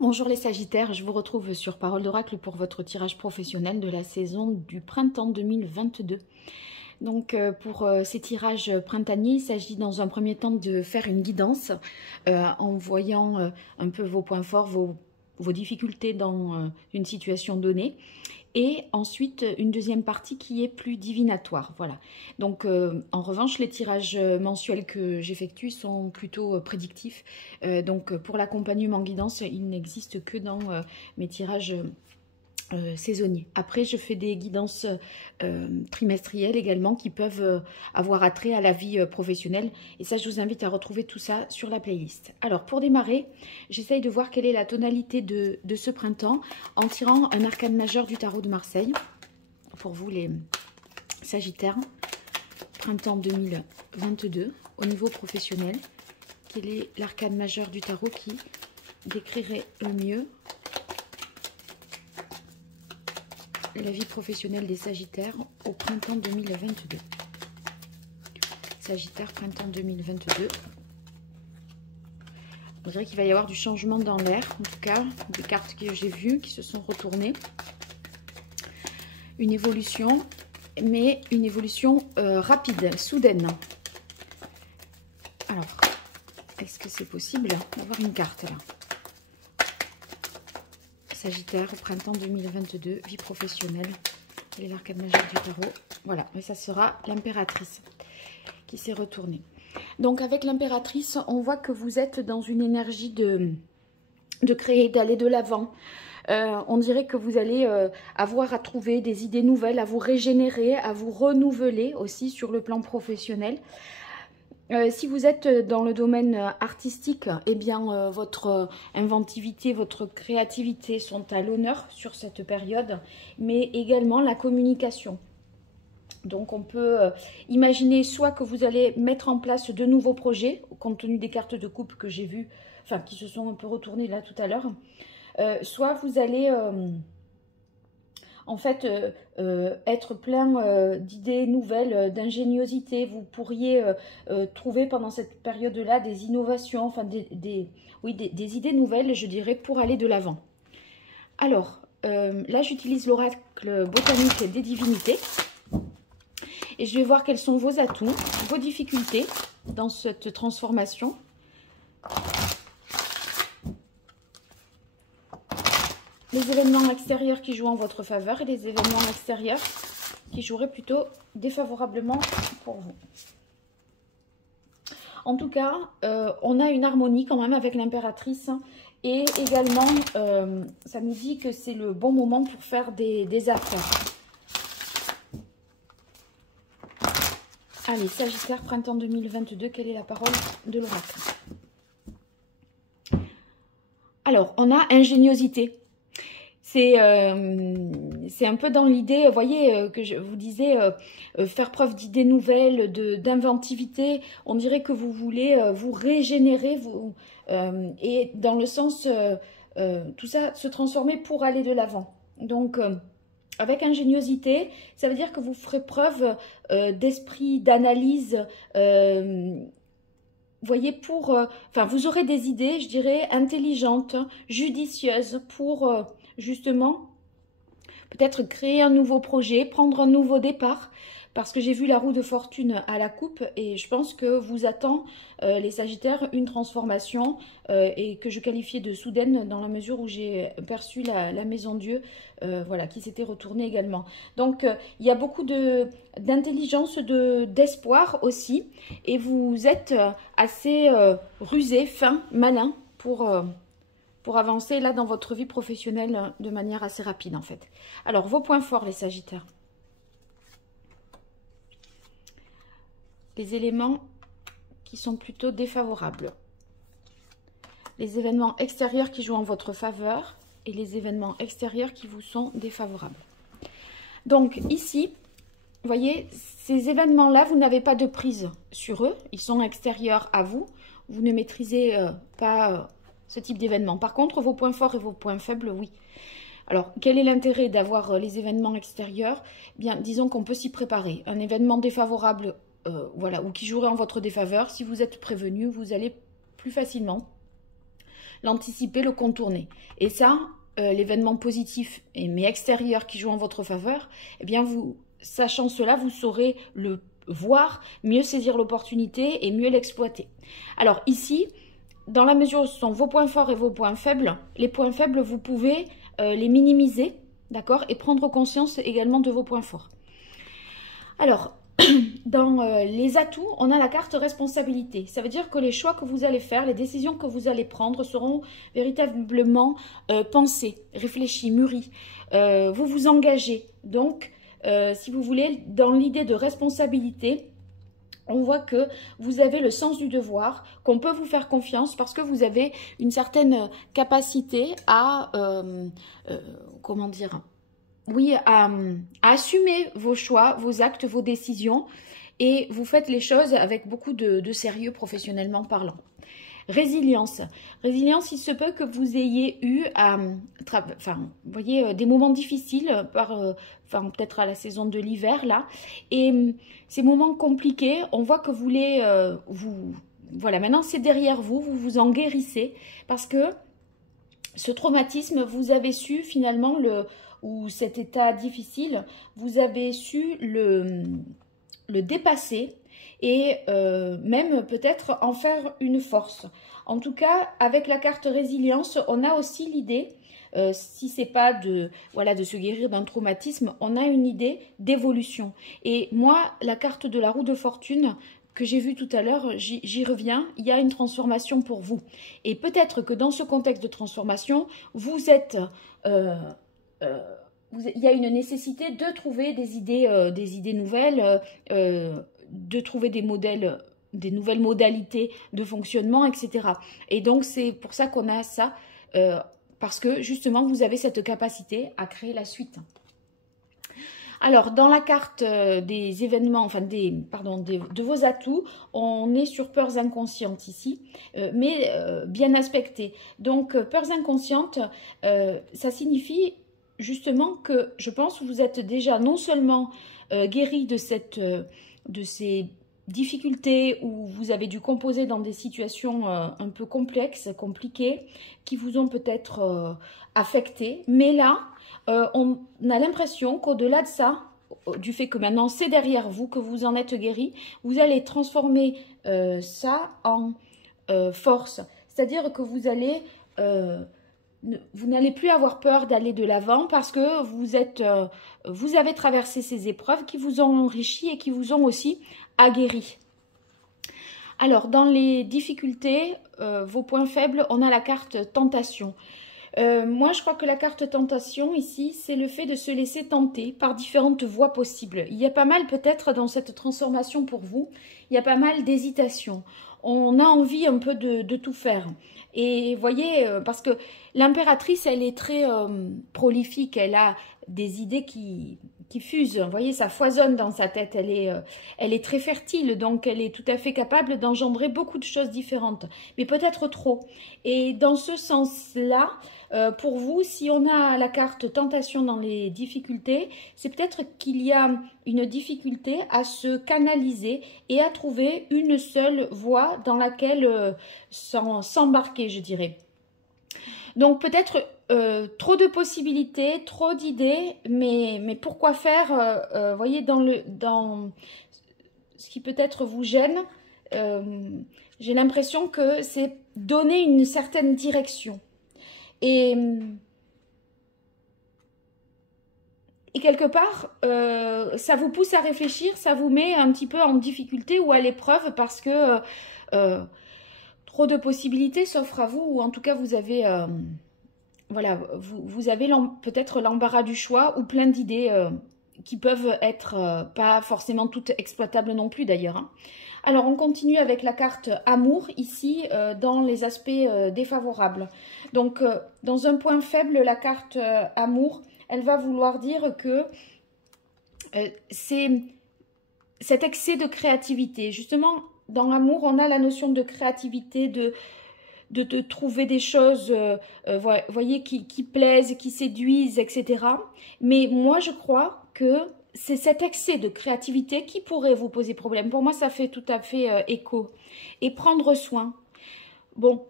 Bonjour les Sagittaires, je vous retrouve sur Parole d'Oracle pour votre tirage professionnel de la saison du printemps 2022. Donc pour ces tirages printaniers, il s'agit dans un premier temps de faire une guidance en voyant un peu vos points forts, vos difficultés dans une situation donnée. Et ensuite, une deuxième partie qui est plus divinatoire. Voilà. Donc, en revanche, les tirages mensuels que j'effectue sont plutôt prédictifs. Donc, pour l'accompagnement guidance, il n'existe que dans mes tirages saisonniers. Après, je fais des guidances trimestrielles également qui peuvent avoir attrait à la vie professionnelle. Et ça, je vous invite à retrouver tout ça sur la playlist. Alors, pour démarrer, j'essaye de voir quelle est la tonalité de ce printemps en tirant un arcane majeur du tarot de Marseille. Pour vous, les Sagittaires, printemps 2022, au niveau professionnel. Quel est l'arcane majeur du tarot qui décrirait le mieux la vie professionnelle des Sagittaires au printemps 2022. Sagittaire, printemps 2022. On dirait qu'il va y avoir du changement dans l'air, en tout cas, des cartes que j'ai vues qui se sont retournées. Une évolution, mais une évolution rapide, soudaine. Alors, est-ce que c'est possible d'avoir une carte là ? Sagittaire, au printemps 2022, vie professionnelle. Quel est l'arcane majeur du tarot? Voilà, mais ça sera l'impératrice qui s'est retournée. Donc avec l'impératrice, on voit que vous êtes dans une énergie de créer, d'aller de l'avant. On dirait que vous allez avoir à trouver des idées nouvelles, à vous régénérer, à vous renouveler aussi sur le plan professionnel. Si vous êtes dans le domaine artistique, eh bien votre inventivité, votre créativité sont à l'honneur sur cette période, mais également la communication. Donc on peut imaginer soit que vous allez mettre en place de nouveaux projets, compte tenu des cartes de coupe que j'ai vues, enfin qui se sont un peu retournées là tout à l'heure, soit vous allez en fait être plein d'idées nouvelles, d'ingéniosité. Vous pourriez trouver pendant cette période-là des innovations, enfin des idées nouvelles, je dirais, pour aller de l'avant. Alors, là j'utilise l'oracle botanique des divinités. Et je vais voir quels sont vos atouts, vos difficultés dans cette transformation. Les événements extérieurs qui jouent en votre faveur et les événements extérieurs qui joueraient plutôt défavorablement pour vous. En tout cas, on a une harmonie quand même avec l'impératrice. Et également, ça nous dit que c'est le bon moment pour faire des affaires. Allez, Sagittaire, printemps 2022, quelle est la parole de l'oracle? Alors, on a ingéniosité. C'est un peu dans l'idée, vous voyez, que je vous disais, faire preuve d'idées nouvelles, d'inventivité. On dirait que vous voulez vous régénérer, et dans le sens, tout ça, se transformer pour aller de l'avant. Donc, avec ingéniosité, ça veut dire que vous ferez preuve d'esprit, d'analyse, vous voyez, enfin, vous aurez des idées, je dirais, intelligentes, judicieuses pour justement peut-être créer un nouveau projet, prendre un nouveau départ, parce que j'ai vu la roue de fortune à la coupe et je pense que vous attend, les Sagittaires, une transformation et que je qualifiais de soudaine dans la mesure où j'ai perçu la maison Dieu, voilà, qui s'était retournée également. Donc, il y a beaucoup d'intelligence, d'espoir aussi et vous êtes assez rusé, fin, malin pour avancer là dans votre vie professionnelle de manière assez rapide en fait. Alors, vos points forts les Sagittaires. Les éléments qui sont plutôt défavorables. Les événements extérieurs qui jouent en votre faveur et les événements extérieurs qui vous sont défavorables. Donc ici, vous voyez, ces événements-là, vous n'avez pas de prise sur eux. Ils sont extérieurs à vous. Vous ne maîtrisez pas ce type d'événement. Par contre, vos points forts et vos points faibles, oui. Alors, quel est l'intérêt d'avoir les événements extérieurs? Bien, disons qu'on peut s'y préparer. Un événement défavorable, voilà, ou qui jouerait en votre défaveur, si vous êtes prévenu, vous allez plus facilement l'anticiper, le contourner. Et ça, l'événement positif mais extérieur qui joue en votre faveur, eh bien, sachant cela, vous saurez le voir, mieux saisir l'opportunité et mieux l'exploiter. Alors ici, dans la mesure où ce sont vos points forts et vos points faibles, les points faibles, vous pouvez les minimiser, d'accord, et prendre conscience également de vos points forts. Alors, dans les atouts, on a la carte responsabilité. Ça veut dire que les choix que vous allez faire, les décisions que vous allez prendre seront véritablement pensées, réfléchies, mûries. Vous vous engagez. Donc, si vous voulez, dans l'idée de responsabilité, on voit que vous avez le sens du devoir, qu'on peut vous faire confiance parce que vous avez une certaine capacité à, comment dire, oui, à assumer vos choix, vos actes, vos décisions et vous faites les choses avec beaucoup de sérieux professionnellement parlant. Résilience. Résilience, il se peut que vous ayez eu vous voyez, des moments difficiles, peut-être à la saison de l'hiver, là. Et ces moments compliqués, on voit que vous les... voilà, maintenant c'est derrière vous, vous vous en guérissez. Parce que ce traumatisme, vous avez su finalement, ou cet état difficile, vous avez su le dépasser et même peut-être en faire une force. En tout cas, avec la carte résilience, on a aussi l'idée, si c'est pas de se guérir d'un traumatisme, on a une idée d'évolution. Et moi, la carte de la roue de fortune que j'ai vue tout à l'heure, j'y reviens, il y a une transformation pour vous. Et peut-être que dans ce contexte de transformation, vous êtes... il y a une nécessité de trouver des idées nouvelles, de trouver des nouvelles modalités de fonctionnement, etc. Et donc, c'est pour ça qu'on a ça, parce que justement, vous avez cette capacité à créer la suite. Alors, dans la carte des événements, enfin, de vos atouts, on est sur peurs inconscientes ici, mais bien aspectées. Donc, peurs inconscientes, ça signifie justement que je pense que vous êtes déjà non seulement guéri de ces difficultés où vous avez dû composer dans des situations un peu complexes, compliquées, qui vous ont peut-être affecté. Mais là, on a l'impression qu'au-delà de ça, du fait que maintenant c'est derrière vous, que vous en êtes guéri, vous allez transformer ça en force. C'est-à-dire que vous allez... vous n'allez plus avoir peur d'aller de l'avant parce que vous avez traversé ces épreuves qui vous ont enrichi et qui vous ont aussi aguerri. Alors, dans les difficultés, vos points faibles, on a la carte tentation. Moi, je crois que la carte tentation, ici, c'est le fait de se laisser tenter par différentes voies possibles. Il y a pas mal, peut-être, dans cette transformation pour vous, il y a pas mal d'hésitation. On a envie un peu de tout faire. Et voyez, parce que l'impératrice, elle est très prolifique, elle a des idées qui fusent. Vous voyez, ça foisonne dans sa tête, elle est très fertile, donc elle est tout à fait capable d'engendrer beaucoup de choses différentes, mais peut-être trop. Et dans ce sens-là, pour vous, si on a la carte tentation dans les difficultés, c'est peut-être qu'il y a une difficulté à se canaliser et à trouver une seule voie dans laquelle s'embarquer, je dirais. Donc peut-être trop de possibilités, trop d'idées, mais pourquoi faire, voyez, dans ce qui peut-être vous gêne, j'ai l'impression que c'est donner une certaine direction. Et quelque part, ça vous pousse à réfléchir, ça vous met un petit peu en difficulté ou à l'épreuve parce que trop de possibilités s'offrent à vous, ou en tout cas vous avez, voilà, vous avez peut-être l'embarras du choix ou plein d'idées qui peuvent être pas forcément toutes exploitables non plus d'ailleurs. Hein. Alors on continue avec la carte amour ici dans les aspects défavorables. Donc dans un point faible, la carte amour, elle va vouloir dire que c'est cet excès de créativité. Justement, dans l'amour, on a la notion de créativité, de trouver des choses, voyez, qui plaisent, qui séduisent, etc. Mais moi, je crois que c'est cet excès de créativité qui pourrait vous poser problème. Pour moi, ça fait tout à fait écho. Et prendre soin. Bon,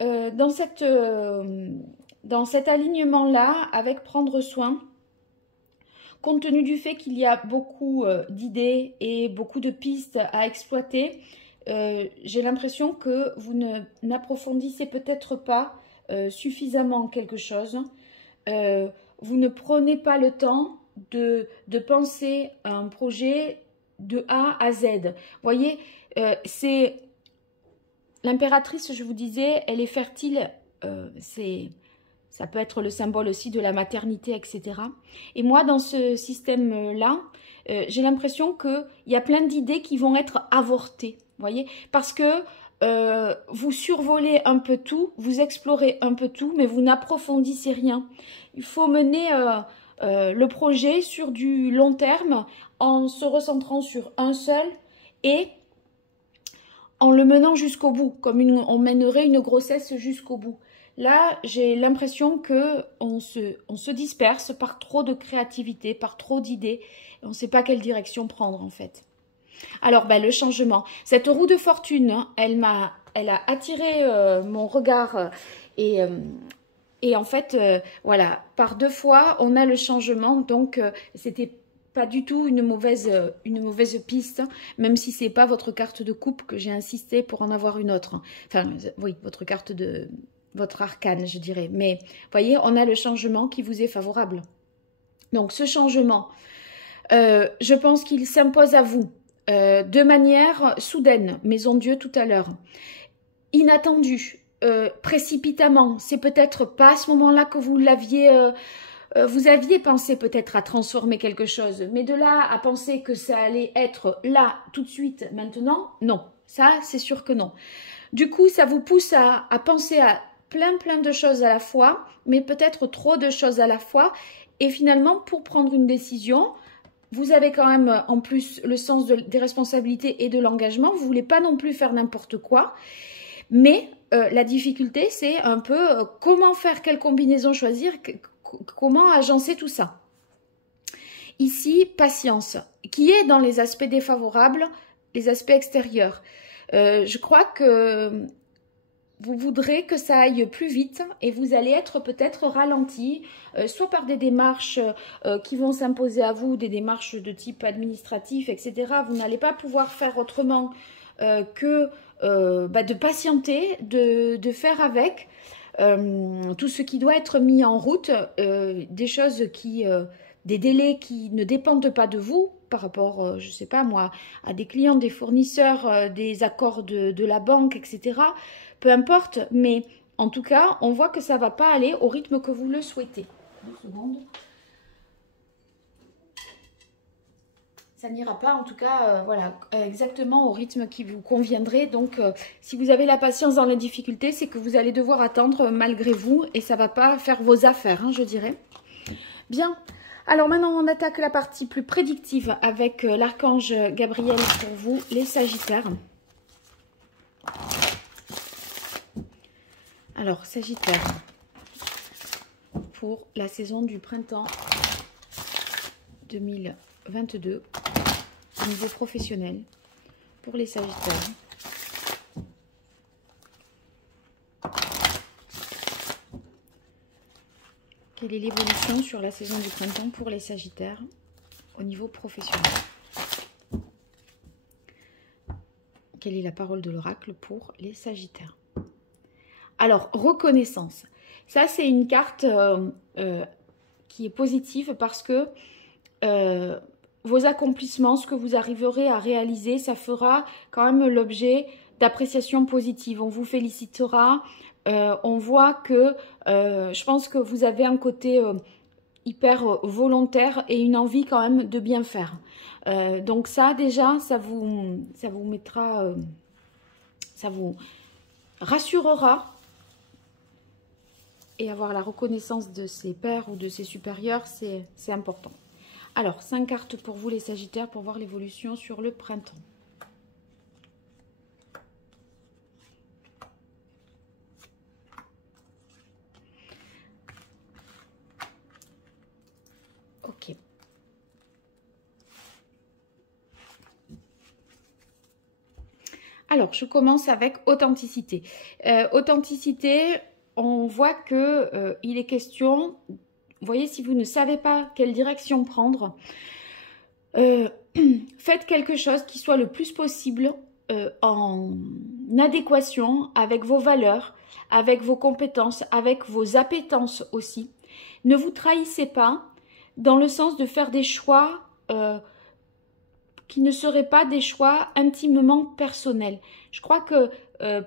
dans cet alignement-là, avec prendre soin, compte tenu du fait qu'il y a beaucoup d'idées et beaucoup de pistes à exploiter, j'ai l'impression que vous n'approfondissez peut-être pas suffisamment quelque chose. Vous ne prenez pas le temps de penser à un projet de A à Z. Vous voyez, c'est l'impératrice, je vous disais, elle est fertile, ça peut être le symbole aussi de la maternité, etc. Et moi, dans ce système-là, j'ai l'impression qu'il y a plein d'idées qui vont être avortées, vous voyez, parce que vous survolez un peu tout, vous explorez un peu tout, mais vous n'approfondissez rien. Il faut mener le projet sur du long terme en se recentrant sur un seul et en le menant jusqu'au bout, comme on mènerait une grossesse jusqu'au bout. Là, j'ai l'impression qu'on se disperse par trop de créativité, par trop d'idées. On ne sait pas quelle direction prendre en fait. Alors, ben, le changement. Cette roue de fortune, hein, elle a attiré mon regard et en fait, voilà, par 2 fois, on a le changement. Donc, c'était pas du tout une mauvaise piste, même si c'est pas votre carte de coupe que j'ai insisté pour en avoir une autre. Enfin, oui, votre arcane, je dirais. Mais, vous voyez, on a le changement qui vous est favorable. Donc, ce changement, je pense qu'il s'impose à vous de manière soudaine, maison Dieu tout à l'heure, inattendu, précipitamment. C'est peut-être pas à ce moment-là que vous aviez pensé peut-être à transformer quelque chose, mais de là à penser que ça allait être là, tout de suite, maintenant, non. Ça, c'est sûr que non. Du coup, ça vous pousse à penser à plein de choses à la fois, mais peut-être trop de choses à la fois. Et finalement, pour prendre une décision, vous avez quand même en plus le sens des responsabilités et de l'engagement. Vous ne voulez pas non plus faire n'importe quoi. Mais la difficulté, c'est un peu comment faire, quelle combinaison choisir, comment agencer tout ça. Ici, patience, qui est dans les aspects défavorables, les aspects extérieurs. Je crois que vous voudrez que ça aille plus vite et vous allez être peut-être ralenti, soit par des démarches qui vont s'imposer à vous, des démarches de type administratif, etc. Vous n'allez pas pouvoir faire autrement que de patienter, de faire avec tout ce qui doit être mis en route, des choses des délais qui ne dépendent pas de vous par rapport, je ne sais pas moi, à des clients, des fournisseurs, des accords de la banque, etc. Peu importe, mais en tout cas, on voit que ça ne va pas aller au rythme que vous le souhaitez. 2 secondes. Ça n'ira pas, en tout cas, voilà, exactement au rythme qui vous conviendrait. Donc, si vous avez la patience dans les difficultés, c'est que vous allez devoir attendre malgré vous et ça ne va pas faire vos affaires, hein, je dirais. Bien. Alors maintenant, on attaque la partie plus prédictive avec l'archange Gabriel pour vous, les Sagittaires. Alors, Sagittaire, pour la saison du printemps 2022, au niveau professionnel, pour les Sagittaires. Quelle est l'évolution sur la saison du printemps pour les Sagittaires au niveau professionnel? Quelle est la parole de l'oracle pour les Sagittaires? Alors, reconnaissance. Ça, c'est une carte qui est positive parce que vos accomplissements, ce que vous arriverez à réaliser, ça fera quand même l'objet d'appréciation positive. On vous félicitera. On voit que je pense que vous avez un côté hyper volontaire et une envie quand même de bien faire. Donc ça, déjà, ça vous mettra... ça vous rassurera. Et avoir la reconnaissance de ses pairs ou de ses supérieurs, c'est important. Alors, 5 cartes pour vous les Sagittaires pour voir l'évolution sur le printemps. Ok. Alors, je commence avec authenticité. Authenticité, on voit que il est question, vous voyez, si vous ne savez pas quelle direction prendre, faites quelque chose qui soit le plus possible en adéquation avec vos valeurs, avec vos compétences, avec vos appétences aussi. Ne vous trahissez pas dans le sens de faire des choix qui ne seraient pas des choix intimement personnels. Je crois que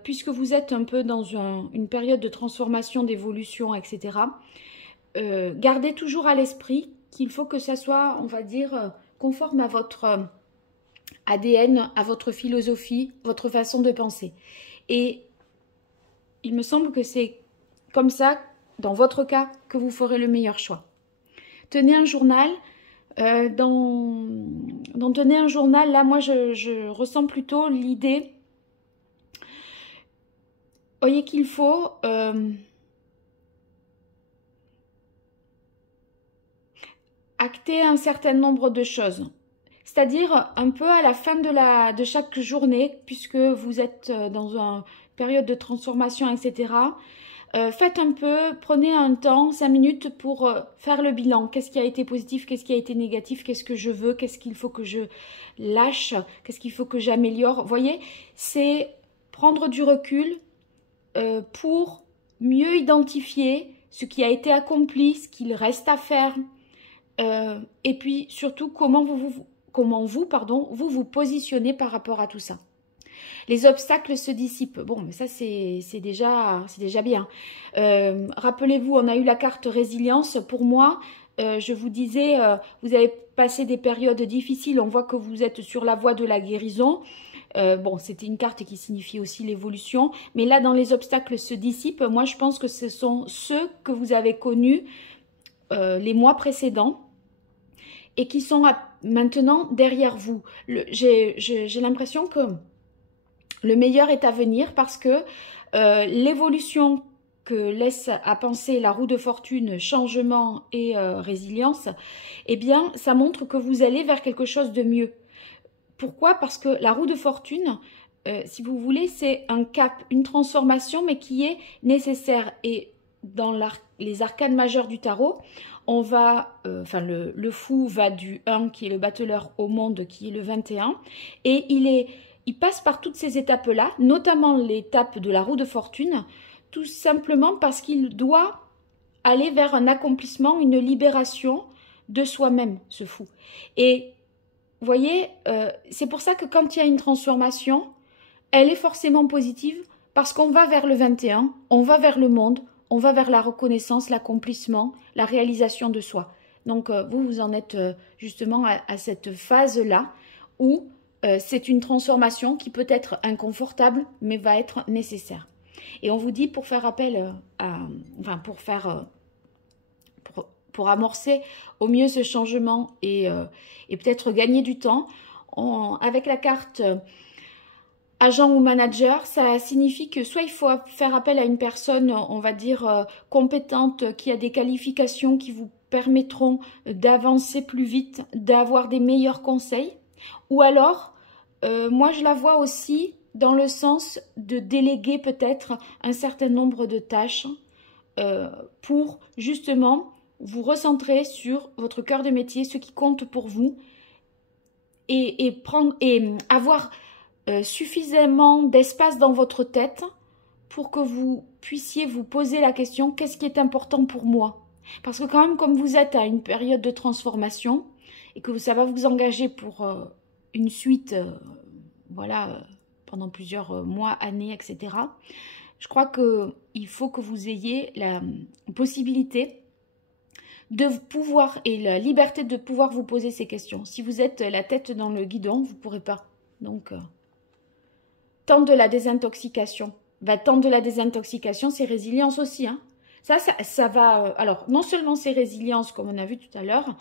puisque vous êtes un peu dans une période de transformation, d'évolution, etc., gardez toujours à l'esprit qu'il faut que ça soit, on va dire, conforme à votre ADN, à votre philosophie, votre façon de penser. Et il me semble que c'est comme ça, dans votre cas, que vous ferez le meilleur choix. Tenez un journal. Dans tenez un journal, là, moi, je ressens plutôt l'idée, voyez, qu'il faut acter un certain nombre de choses. C'est-à-dire un peu à la fin de chaque journée, puisque vous êtes dans une période de transformation, etc., faites un peu, prenez un temps, 5 minutes pour faire le bilan. Qu'est-ce qui a été positif, qu'est-ce qui a été négatif, qu'est-ce que je veux, qu'est-ce qu'il faut que je lâche, qu'est-ce qu'il faut que j'améliore. Vous voyez, c'est prendre du recul pour mieux identifier ce qui a été accompli, ce qu'il reste à faire, et puis surtout comment vous positionnez par rapport à tout ça. Les obstacles se dissipent. Bon, mais ça, c'est déjà bien. Rappelez-vous, on a eu la carte résilience. Pour moi, je vous disais, vous avez passé des périodes difficiles. On voit que vous êtes sur la voie de la guérison. Bon, c'était une carte qui signifie aussi l'évolution. Mais là, dans les obstacles se dissipent, moi, je pense que ce sont ceux que vous avez connus les mois précédents et qui sont maintenant derrière vous. J'ai l'impression que le meilleur est à venir parce que l'évolution que laisse à penser la roue de fortune, changement et résilience, eh bien, ça montre que vous allez vers quelque chose de mieux. Pourquoi? Parce que la roue de fortune, si vous voulez, c'est un cap, une transformation, mais qui est nécessaire. Et dans les arcanes majeures du tarot, on va, le fou va du 1, qui est le battleur, au monde, qui est le 21, et il passe par toutes ces étapes-là, notamment l'étape de la roue de fortune, tout simplement parce qu'il doit aller vers un accomplissement, une libération de soi-même, ce fou. Et vous voyez, c'est pour ça que quand il y a une transformation, elle est forcément positive parce qu'on va vers le 21, on va vers le monde, on va vers la reconnaissance, l'accomplissement, la réalisation de soi. Donc vous en êtes justement à cette phase-là où c'est une transformation qui peut être inconfortable, mais va être nécessaire. Et on vous dit, pour faire appel pour amorcer au mieux ce changement et peut-être gagner du temps, avec la carte agent ou manager, ça signifie que soit il faut faire appel à une personne, on va dire, compétente, qui a des qualifications qui vous permettront d'avancer plus vite, d'avoir des meilleurs conseils, ou alors, moi je la vois aussi dans le sens de déléguer peut-être un certain nombre de tâches pour justement vous recentrer sur votre cœur de métier, ce qui compte pour vous, et avoir suffisamment d'espace dans votre tête pour que vous puissiez vous poser la question, qu'est-ce qui est important pour moi? Parce que quand même, comme vous êtes à une période de transformation et que ça va vous engager pour une suite, pendant plusieurs mois, années, etc., je crois qu'il faut que vous ayez la possibilité de pouvoir et la liberté de pouvoir vous poser ces questions. Si vous êtes la tête dans le guidon, vous ne pourrez pas. Donc, temps de la désintoxication. Temps de la désintoxication, c'est résilience aussi. Hein. Ça va... alors, non seulement c'est résilience, comme on a vu tout à l'heure,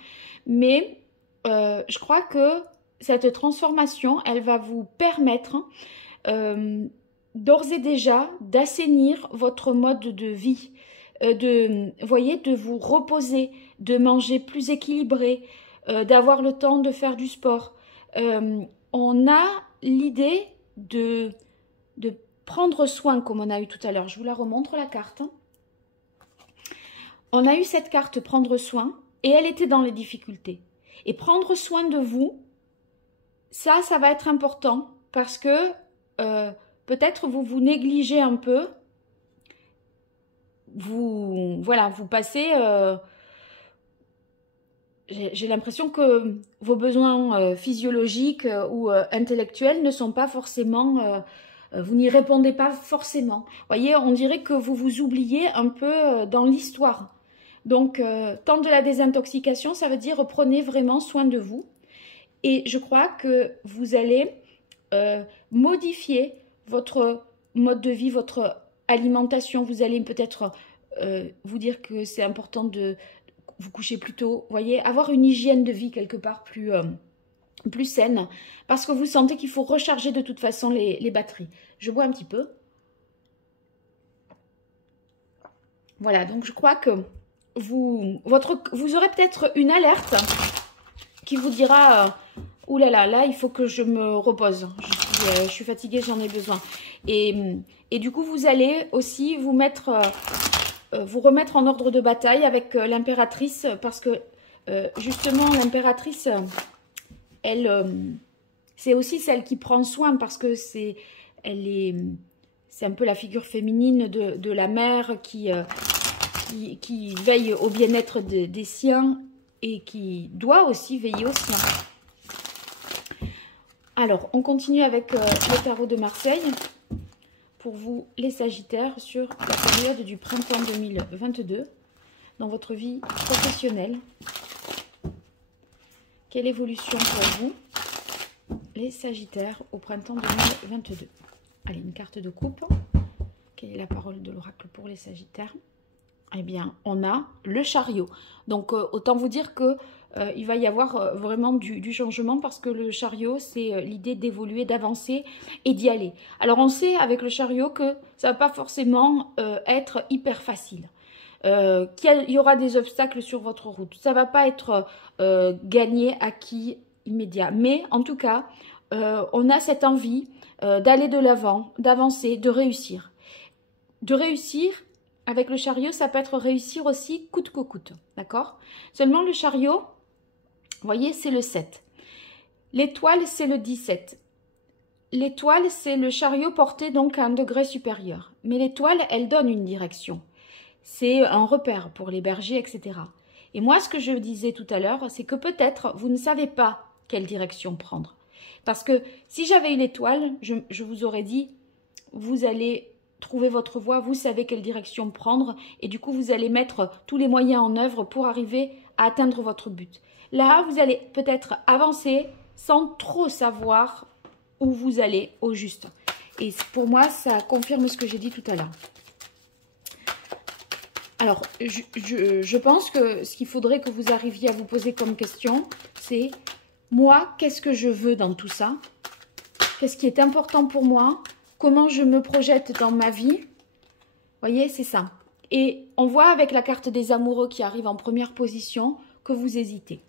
mais je crois que cette transformation, elle va vous permettre d'ores et déjà d'assainir votre mode de vie, de vous reposer, de manger plus équilibré, d'avoir le temps de faire du sport. On a l'idée de de prendre soin, comme on a eu tout à l'heure. Je vous la remontre, la carte. On a eu cette carte prendre soin et elle était dans les difficultés. Et prendre soin de vous, ça va être important parce que peut-être vous vous négligez un peu. Voilà, vous passez... j'ai l'impression que vos besoins physiologiques ou intellectuels ne sont pas forcément... vous n'y répondez pas forcément. Vous voyez, on dirait que vous vous oubliez un peu dans l'histoire. Donc, temps de la désintoxication, ça veut dire prenez vraiment soin de vous. Et je crois que vous allez modifier votre mode de vie, votre alimentation. Vous allez peut-être vous dire que c'est important de vous coucher plus tôt. Vous voyez, avoir une hygiène de vie quelque part plus saine. Parce que vous sentez qu'il faut recharger de toute façon les batteries. Je bois un petit peu. Voilà, donc je crois que vous aurez peut-être une alerte qui vous dira ouh là là, là il faut que je me repose, je suis fatiguée, j'en ai besoin. Et du coup vous allez aussi vous remettre en ordre de bataille avec l'impératrice, parce que justement l'impératrice, elle c'est aussi celle qui prend soin, parce que c'est un peu la figure féminine de la mère qui veille au bien-être des siens et qui doit aussi veiller aux siens. Alors, on continue avec le tarot de Marseille pour vous, les Sagittaires, sur la période du printemps 2022 dans votre vie professionnelle. Quelle évolution pour vous, les Sagittaires, au printemps 2022? Allez, une carte de coupe. Quelle est la parole de l'oracle pour les Sagittaires? Eh bien, on a le chariot. Donc, autant vous dire que il va y avoir vraiment du changement, parce que le chariot, c'est l'idée d'évoluer, d'avancer et d'y aller. Alors, on sait avec le chariot que ça ne va pas forcément être hyper facile. Qu'il y aura des obstacles sur votre route. Ça ne va pas être gagné, acquis, immédiat. Mais, en tout cas, on a cette envie d'aller de l'avant, d'avancer, de réussir. De réussir... Avec le chariot, ça peut être réussir aussi coûte que coûte, d'accord? Seulement le chariot, vous voyez, c'est le 7. L'étoile, c'est le 17. L'étoile, c'est le chariot porté donc à un degré supérieur. Mais l'étoile, elle donne une direction. C'est un repère pour les bergers, etc. Et moi, ce que je disais tout à l'heure, c'est que peut-être vous ne savez pas quelle direction prendre. Parce que si j'avais eu l'étoile, je vous aurais dit, vous allez... trouver votre voie, vous savez quelle direction prendre et du coup vous allez mettre tous les moyens en œuvre pour arriver à atteindre votre but. Là, vous allez peut-être avancer sans trop savoir où vous allez au juste. Et pour moi, ça confirme ce que j'ai dit tout à l'heure. Alors, je pense que ce qu'il faudrait que vous arriviez à vous poser comme question, c'est moi, qu'est-ce que je veux dans tout ça? Qu'est-ce qui est important pour moi? Comment je me projette dans ma vie? Vous voyez, c'est ça. Et on voit avec la carte des amoureux qui arrive en première position que vous hésitez.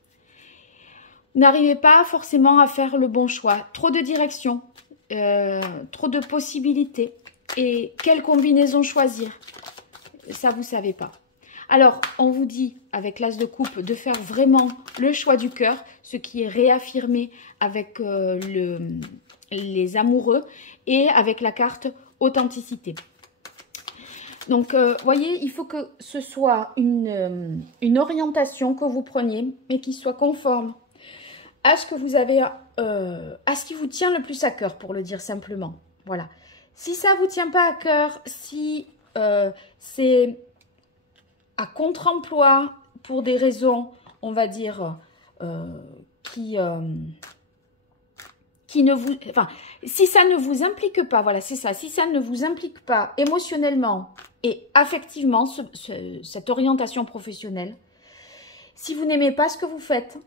Vous n'arrivez pas forcément à faire le bon choix. Trop de directions, trop de possibilités. Et quelle combinaison choisir? Ça, vous ne savez pas. Alors, on vous dit, avec l'as de coupe, de faire vraiment le choix du cœur, ce qui est réaffirmé avec les amoureux et avec la carte authenticité. Donc, voyez, il faut que ce soit une orientation que vous preniez, mais qui soit conforme à ce que vous avez, à ce qui vous tient le plus à cœur, pour le dire simplement. Voilà. Si ça vous tient pas à cœur, si c'est à contre-emploi pour des raisons, on va dire, qui ne vous... Enfin, si ça ne vous implique pas, voilà, c'est ça. Si ça ne vous implique pas émotionnellement et affectivement, cette orientation professionnelle, si vous n'aimez pas ce que vous faites,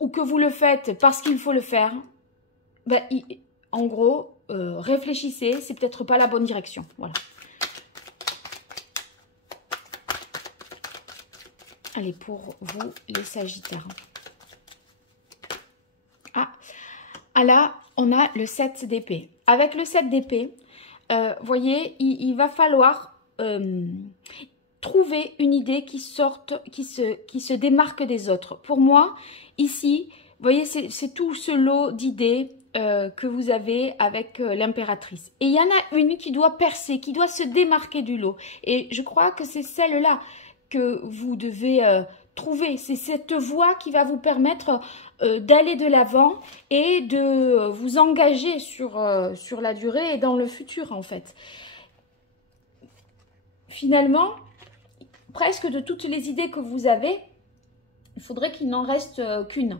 ou que vous le faites parce qu'il faut le faire, ben, en gros, réfléchissez, c'est peut-être pas la bonne direction. Voilà. Allez, pour vous, les Sagittaires. Ah, Ah là, on a le 7 d'épée. Avec le 7 d'épée, voyez, il va falloir trouver une idée qui se démarque des autres. Pour moi, ici, vous voyez, c'est tout ce lot d'idées que vous avez avec l'impératrice. Et il y en a une qui doit percer, qui doit se démarquer du lot. Et je crois que c'est celle-là que vous devez trouver. C'est cette voie qui va vous permettre d'aller de l'avant et de vous engager sur la durée et dans le futur, en fait. Finalement, presque de toutes les idées que vous avez, il faudrait qu'il n'en reste qu'une.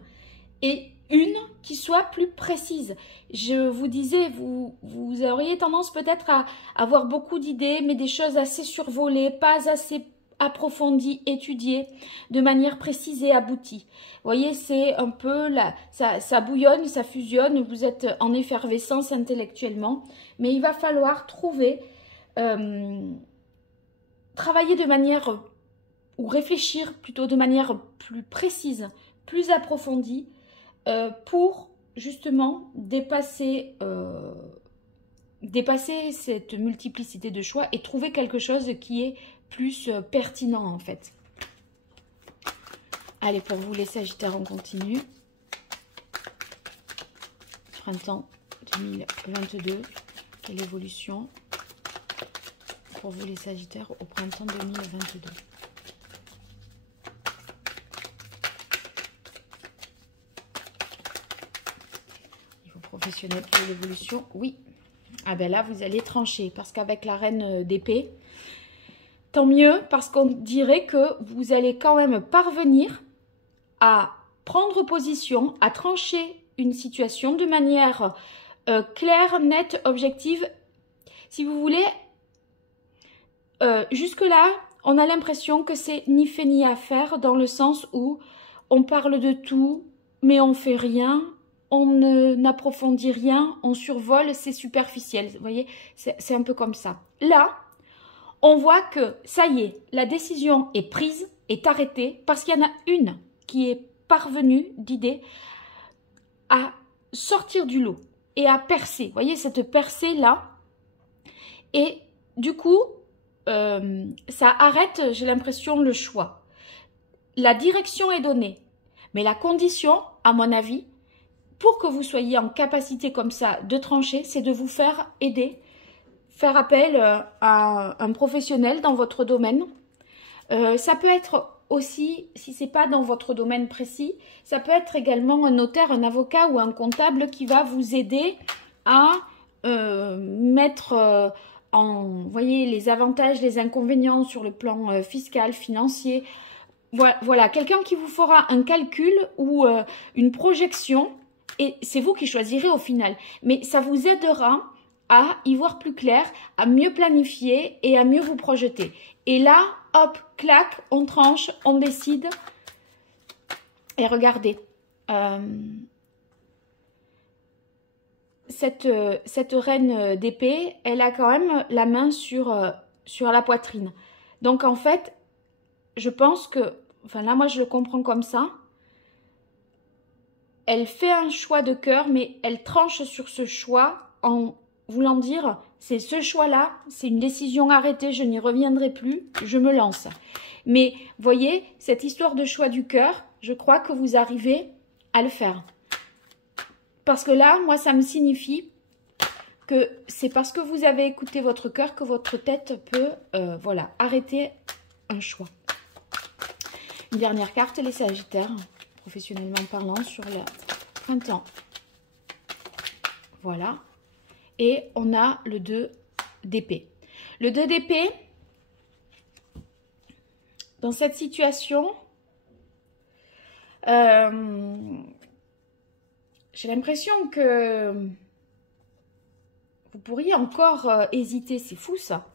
Et une qui soit plus précise. Je vous disais, vous auriez tendance peut-être à avoir beaucoup d'idées, mais des choses assez survolées, pas assez approfondies, étudiées, de manière précise et aboutie. Vous voyez, c'est un peu là, ça bouillonne, ça fusionne, vous êtes en effervescence intellectuellement, mais il va falloir trouver, travailler de manière, ou réfléchir plutôt de manière plus précise, plus approfondie, pour justement dépasser cette multiplicité de choix et trouver quelque chose qui est plus pertinent en fait. Allez, pour vous les Sagittaires, on continue. Printemps 2022, quelle évolution pour vous les Sagittaires au printemps 2022? Professionnel pour l'évolution, oui. Ah ben là, vous allez trancher parce qu'avec la reine d'épée, tant mieux parce qu'on dirait que vous allez quand même parvenir à prendre position, à trancher une situation de manière claire, nette, objective. Si vous voulez, jusque-là, on a l'impression que c'est ni fait ni à faire dans le sens où on parle de tout, mais on fait rien. On n'approfondit rien, on survole, c'est superficiel. Vous voyez, c'est un peu comme ça. Là, on voit que ça y est, la décision est prise, est arrêtée, parce qu'il y en a une qui est parvenue d'idée à sortir du lot et à percer. Vous voyez, cette percée-là. Et du coup, ça arrête, j'ai l'impression, le choix. La direction est donnée. Mais la condition, à mon avis, pour que vous soyez en capacité comme ça de trancher, c'est de vous faire aider, faire appel à un professionnel dans votre domaine. Ça peut être aussi, si ce n'est pas dans votre domaine précis, ça peut être également un notaire, un avocat ou un comptable qui va vous aider à mettre en, voyez, les avantages, les inconvénients sur le plan fiscal, financier. Voilà, quelqu'un qui vous fera un calcul ou une projection. Et c'est vous qui choisirez au final. Mais ça vous aidera à y voir plus clair, à mieux planifier et à mieux vous projeter. Et là, hop, clac, on tranche, on décide. Et regardez, cette reine d'épée, elle a quand même la main sur la poitrine. Donc en fait, je pense que, enfin là moi je le comprends comme ça, elle fait un choix de cœur, mais elle tranche sur ce choix en voulant dire, c'est ce choix-là, c'est une décision arrêtée, je n'y reviendrai plus, je me lance. Mais voyez, cette histoire de choix du cœur, je crois que vous arrivez à le faire. Parce que là, moi, ça me signifie que c'est parce que vous avez écouté votre cœur que votre tête peut, voilà, arrêter un choix. Une dernière carte, les Sagittaires. Professionnellement parlant, sur le printemps. Voilà. Et on a le 2 d'épée. Le 2 d'épée, dans cette situation, j'ai l'impression que vous pourriez encore hésiter. C'est fou ça.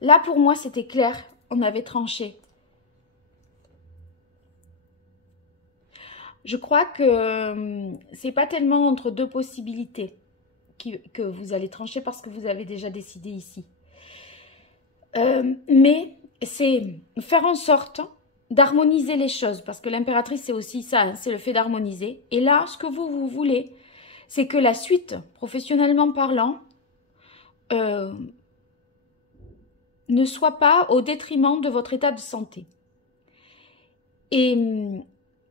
Là, pour moi, c'était clair. On avait tranché. Je crois que c'est pas tellement entre deux possibilités que vous allez trancher parce que vous avez déjà décidé ici. Mais c'est faire en sorte d'harmoniser les choses parce que l'impératrice c'est aussi ça, hein, c'est le fait d'harmoniser. Et là, ce que vous voulez, c'est que la suite, professionnellement parlant, ne soit pas au détriment de votre état de santé. Et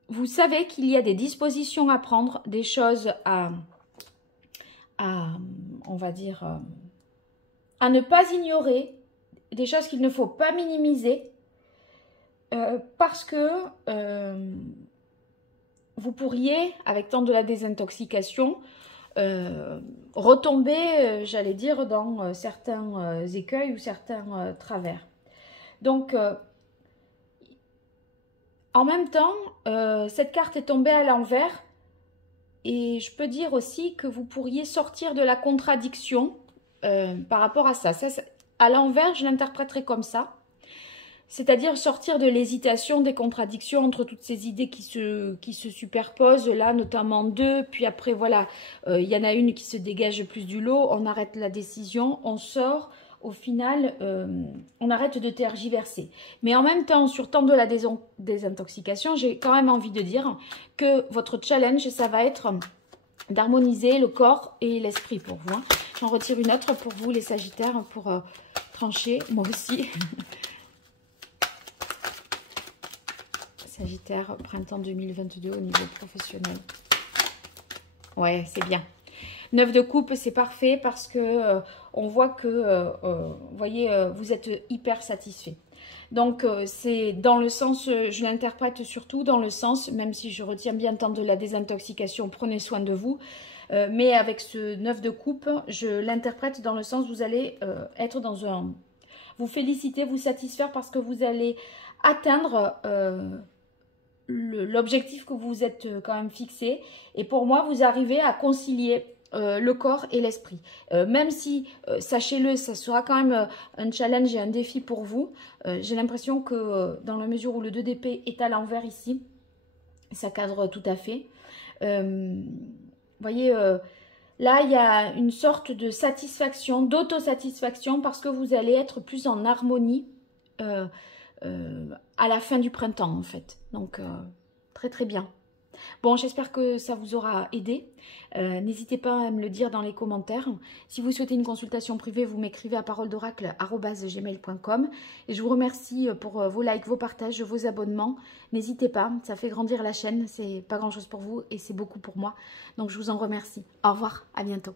vous savez qu'il y a des dispositions à prendre, des choses à on va dire, à ne pas ignorer, des choses qu'il ne faut pas minimiser, parce que vous pourriez, avec tant de la désintoxication, retomber, j'allais dire, dans certains écueils ou certains travers. Donc, en même temps, cette carte est tombée à l'envers et je peux dire aussi que vous pourriez sortir de la contradiction par rapport à ça. À l'envers, je l'interpréterai comme ça. C'est-à-dire sortir de l'hésitation, des contradictions entre toutes ces idées qui se superposent, là notamment deux, puis après voilà, il y en a une qui se dégage plus du lot, on arrête la décision, on sort, au final, on arrête de tergiverser. Mais en même temps, sur tant de la désintoxication, j'ai quand même envie de dire que votre challenge, ça va être d'harmoniser le corps et l'esprit pour vous. Hein. J'en retire une autre pour vous, les Sagittaires, pour trancher, moi aussi. Sagittaire, printemps 2022 au niveau professionnel. Ouais, c'est bien. 9 de coupe, c'est parfait parce que on voit que, vous voyez, vous êtes hyper satisfait. Donc, c'est dans le sens, je l'interprète surtout dans le sens, même si je retiens bien tant de la désintoxication, prenez soin de vous. Mais avec ce 9 de coupe, je l'interprète dans le sens, vous allez être dans un... Vous féliciter, vous satisfaire parce que vous allez atteindre... l'objectif que vous êtes quand même fixé. Et pour moi, vous arrivez à concilier le corps et l'esprit. Même si, sachez-le, ça sera quand même un challenge et un défi pour vous. J'ai l'impression que dans la mesure où le 2 d'épée est à l'envers ici, ça cadre tout à fait. Vous voyez, là, il y a une sorte de satisfaction, d'autosatisfaction parce que vous allez être plus en harmonie à la fin du printemps en fait. Donc très très bien. Bon, j'espère que ça vous aura aidé. N'hésitez pas à me le dire dans les commentaires. Si vous souhaitez une consultation privée, vous m'écrivez à paroledoracle@gmail.com. Et je vous remercie pour vos likes, vos partages, vos abonnements. N'hésitez pas, ça fait grandir la chaîne. C'est pas grand chose pour vous et c'est beaucoup pour moi. Donc je vous en remercie. Au revoir, à bientôt.